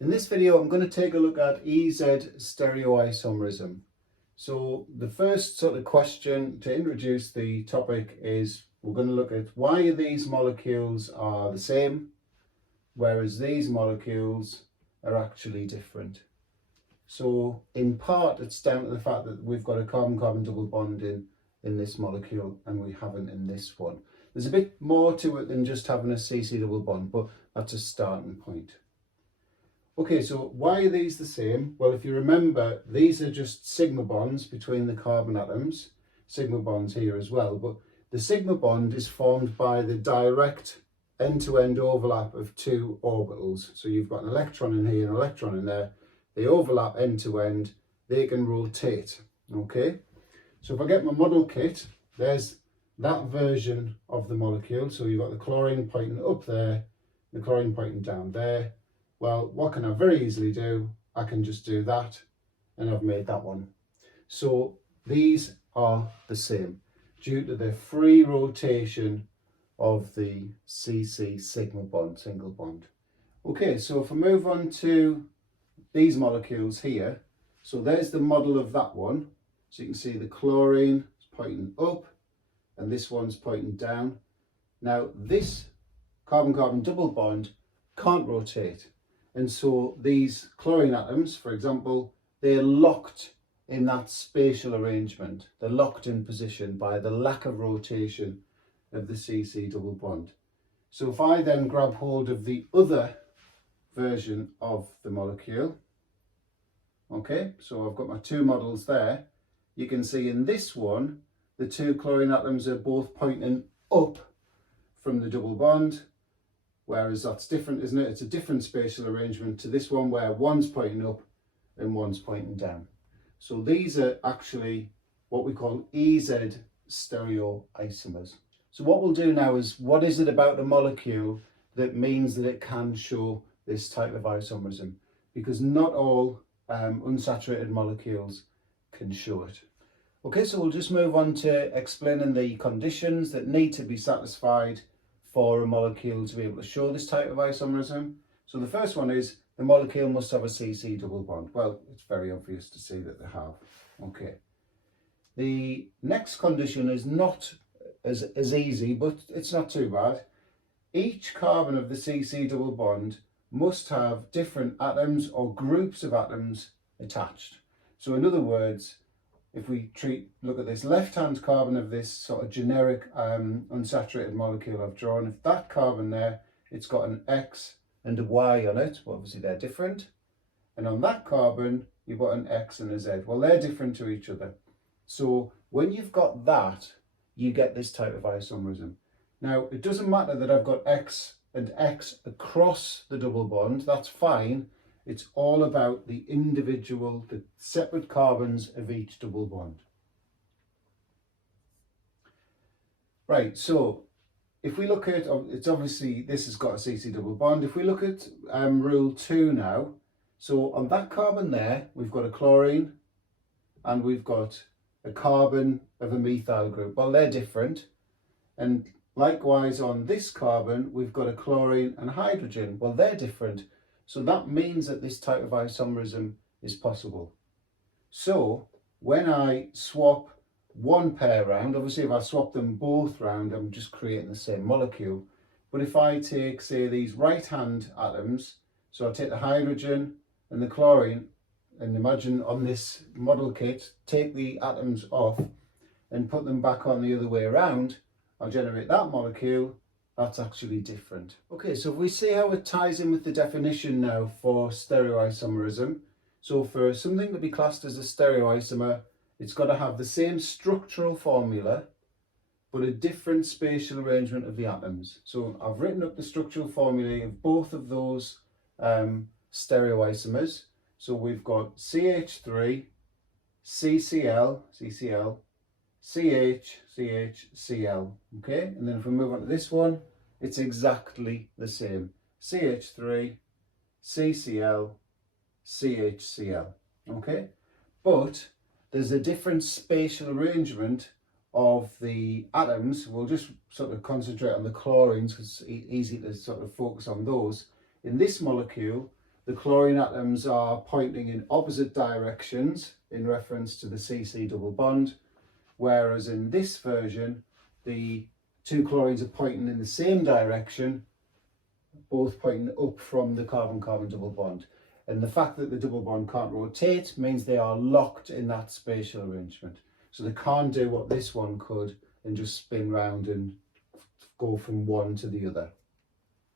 In this video, I'm going to take a look at EZ stereoisomerism. So the first sort of question to introduce the topic is we're going to look at why these molecules are the same, whereas these molecules are actually different. So in part, it's down to the fact that we've got a carbon-carbon double bond in this molecule and we haven't in this one. There's a bit more to it than just having a CC double bond, but that's a starting point. Okay, so why are these the same? Well, if you remember, these are just sigma bonds between the carbon atoms, sigma bonds here as well, but the sigma bond is formed by the direct end-to-end overlap of two orbitals. So you've got an electron in here, an electron in there, they overlap end-to-end, they can rotate, okay? So if I get my model kit, there's that version of the molecule. So you've got the chlorine pointing up there, the chlorine pointing down there. Well, what can I very easily do? I can just do that and I've made that one. So these are the same due to the free rotation of the CC sigma bond, single bond. Okay, so if I move on to these molecules here, so there's the model of that one. So you can see the chlorine is pointing up and this one's pointing down. Now this carbon-carbon double bond can't rotate. And so these chlorine atoms, for example, they're locked in that spatial arrangement. They're locked in position by the lack of rotation of the CC double bond. So if I then grab hold of the other version of the molecule, okay, so I've got my two models there, you can see in this one, the two chlorine atoms are both pointing up from the double bond, whereas that's different, isn't it? It's a different spatial arrangement to this one where one's pointing up and one's pointing down. So these are actually what we call EZ stereoisomers. So what we'll do now is, what is it about the molecule that means that it can show this type of isomerism? Because not all unsaturated molecules can show it. Okay, so we'll just move on to explaining the conditions that need to be satisfied for a molecule to be able to show this type of isomerism. So the first one is the molecule must have a CC double bond. Well, it's very obvious to see that they have. Okay. The next condition is not as easy, but it's not too bad. Each carbon of the CC double bond must have different atoms or groups of atoms attached. So in other words, if we look at this left-hand carbon of this sort of generic unsaturated molecule I've drawn, if that carbon there, it's got an X and a Y on it, well, obviously they're different. And on that carbon, you've got an X and a Z. Well, they're different to each other. So when you've got that, you get this type of isomerism. Now, it doesn't matter that I've got X and X across the double bond, that's fine. It's all about the individual, the separate carbons of each double bond. Right, so if we look at, it's obviously, this has got a CC double bond. If we look at rule 2 now, so on that carbon there, we've got a chlorine and we've got a carbon of a methyl group. Well, they're different. And likewise on this carbon, we've got a chlorine and hydrogen. Well, they're different. So that means that this type of isomerism is possible. So when I swap one pair round, obviously if I swap them both round, I'm just creating the same molecule. But if I take, say, these right-hand atoms, so I take the hydrogen and the chlorine, and imagine on this model kit, take the atoms off and put them back on the other way around, I'll generate that molecule. That's actually different. Okay, so if we see how it ties in with the definition now for stereoisomerism. So for something to be classed as a stereoisomer, it's got to have the same structural formula, but a different spatial arrangement of the atoms. So I've written up the structural formulae of both of those stereoisomers. So we've got CH3, CCl, CH, Cl, okay? And then if we move on to this one, it's exactly the same. CH3, CCl, CHCl, okay? But there's a different spatial arrangement of the atoms. We'll just sort of concentrate on the chlorines because it's easy to sort of focus on those. In this molecule, the chlorine atoms are pointing in opposite directions in reference to the CC double bond, whereas in this version, the two chlorines are pointing in the same direction, both pointing up from the carbon-carbon double bond. And the fact that the double bond can't rotate means they are locked in that spatial arrangement. So they can't do what this one could and just spin round and go from one to the other.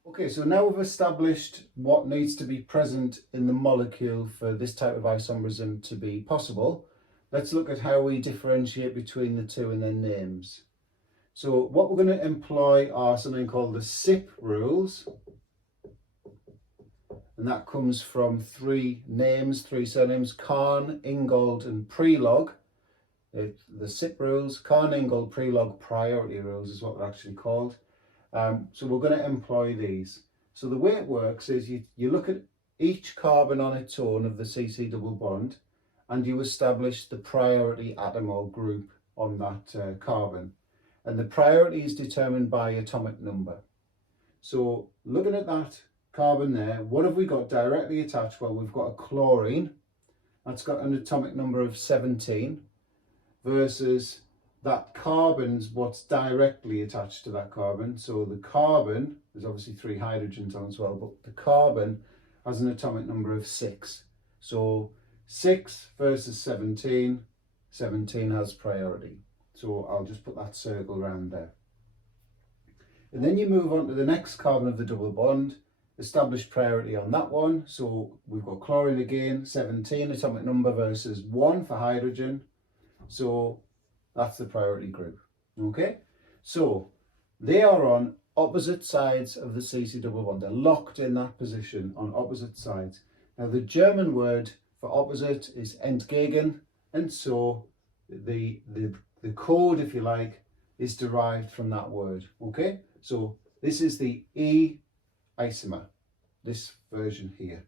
Okay, so now we've established what needs to be present in the molecule for this type of isomerism to be possible. Let's look at how we differentiate between the two and their names. So what we're going to employ are something called the SIP rules. And that comes from three surnames, Kahn, Ingold and Prelog. The SIP rules, Kahn, Ingold, Prelog priority rules is what they're actually called. So we're going to employ these. So the way it works is you look at each carbon on its own of the CC double bond and you establish the priority atom or group on that carbon. And the priority is determined by atomic number. So looking at that carbon there, what have we got directly attached? Well, we've got a chlorine that's got an atomic number of 17 versus that carbon's what's directly attached to that carbon. So the carbon, there's obviously 3 hydrogens on as well, but the carbon has an atomic number of 6. So 6 versus 17, 17 has priority. So I'll just put that circle around there. And then you move on to the next carbon of the double bond, establish priority on that one. So we've got chlorine again, 17 atomic number versus 1 for hydrogen. So that's the priority group. Okay, so they are on opposite sides of the CC double bond. They're locked in that position on opposite sides. Now the German word for opposite is entgegen, and so the code, if you like, is derived from that word. Okay, so this is the E isomer, this version here.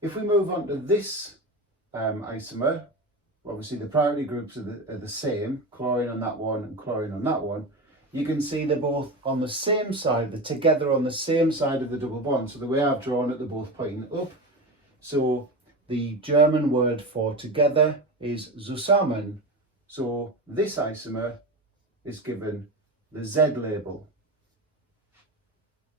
If we move on to this isomer, obviously the priority groups are the same, chlorine on that one and chlorine on that one. You can see they're both on the same side, they're together on the same side of the double bond. So the way I've drawn it, they're both pointing up. So the German word for together is zusammen. So this isomer is given the Z label.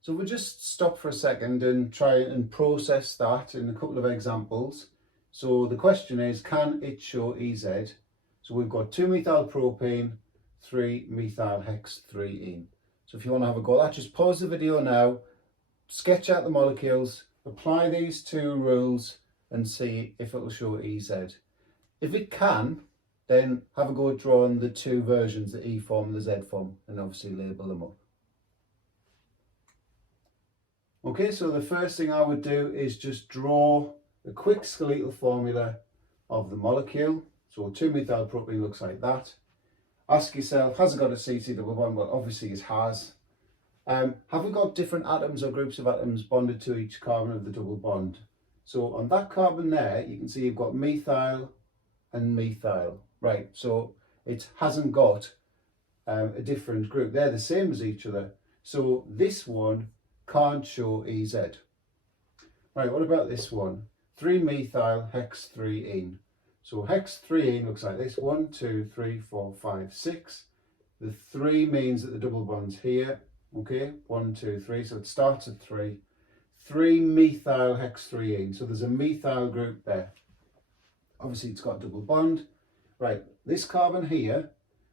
So we'll just stop for a second and try and process that in a couple of examples. So the question is, can it show EZ? So we've got 2-methyl propane, 3-methyl hex 3-ene. So if you want to have a go at that, just pause the video now, sketch out the molecules, apply these two rules and see if it will show EZ. If it can, then have a go at drawing the two versions, the E form and the Z form, and obviously label them up. Okay, so the first thing I would do is just draw a quick skeletal formula of the molecule. So 2-methyl propane looks like that. Ask yourself, has it got a CC double bond? Well, obviously it has. Have we got different atoms or groups of atoms bonded to each carbon of the double bond? So on that carbon there, you can see you've got methyl and methyl. Right, so it hasn't got a different group. They're the same as each other. So this one can't show EZ. Right, what about this one? 3-methyl hex 3-ene. So hex 3-ene looks like this. 1, 2, 3, 4, 5, 6. The 3 means that the double bond's here. Okay, 1, 2, 3. So it starts at 3. 3-methyl hex 3-ene. So there's a methyl group there. Obviously it's got a double bond. Right, this carbon here,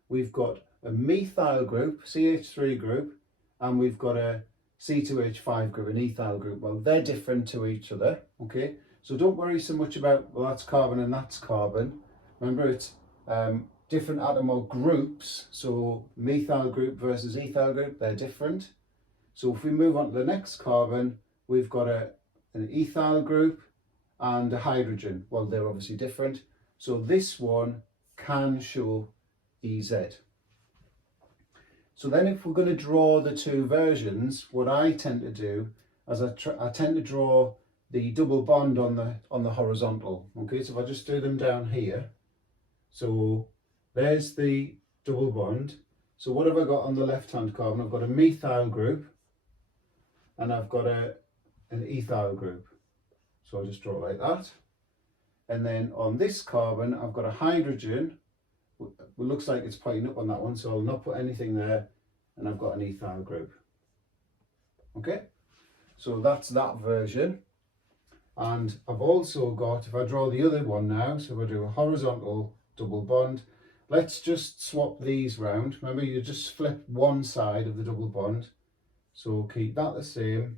we've got a methyl group, CH3 group, and we've got a C2H5 group, an ethyl group. Well, they're different to each other, okay? So don't worry so much about, well, that's carbon and that's carbon. Remember, it's different atom or groups. So methyl group versus ethyl group, they're different. So if we move on to the next carbon, we've got an ethyl group and a hydrogen. Well, they're obviously different. So this one can show EZ. So then if we're going to draw the two versions, what I tend to do is I tend to draw the double bond on the horizontal. Okay, so if I just do them down here, so there's the double bond. So what have I got on the left hand carbon? I've got a methyl group and I've got a an ethyl group. So I'll just draw it like that. And then on this carbon, I've got a hydrogen. It looks like it's pointing up on that one, so I'll not put anything there. And I've got an ethyl group. Okay, so that's that version. And I've also got, if I draw the other one now, so if I do a horizontal double bond, let's just swap these round. Remember, you just flip one side of the double bond. So keep that the same,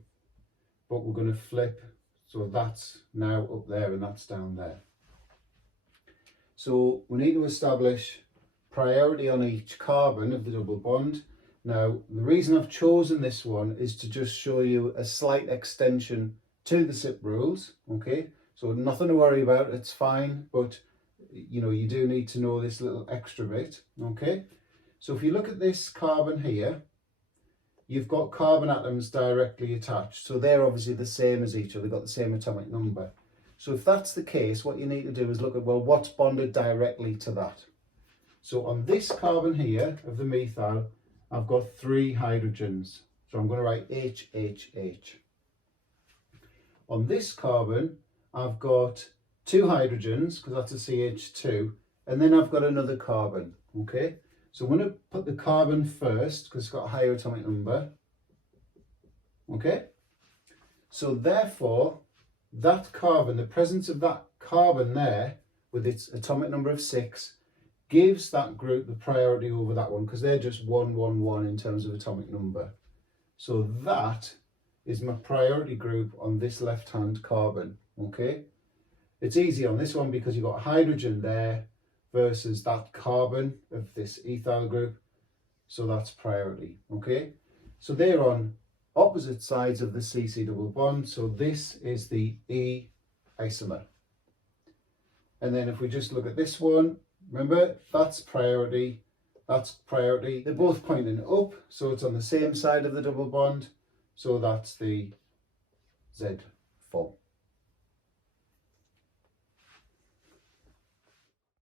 but we're going to flip, so that's now up there and that's down there. So we need to establish priority on each carbon of the double bond. Now, the reason I've chosen this one is to just show you a slight extension to the SIP rules, okay? So nothing to worry about, it's fine, but you know, you do need to know this little extra bit, okay? So if you look at this carbon here, you've got carbon atoms directly attached. So they're obviously the same as each other, they've got the same atomic number. So if that's the case, what you need to do is look at, well, what's bonded directly to that? So on this carbon here of the methyl, I've got 3 hydrogens. So I'm going to write HHH. On this carbon, I've got 2 hydrogens, because that's a CH2, and then I've got another carbon, okay? So I'm going to put the carbon first, because it's got a higher atomic number, okay? So therefore, that carbon, the presence of that carbon there, with its atomic number of 6, gives that group the priority over that one, because they're just 1, 1, 1 in terms of atomic number. So that is my priority group on this left-hand carbon, okay? It's easy on this one because you've got hydrogen there versus that carbon of this ethyl group, so that's priority, okay? So they're on opposite sides of the CC double bond, so this is the E isomer. And then if we just look at this one, remember, that's priority, they're both pointing up, so it's on the same side of the double bond, so that's the Z form.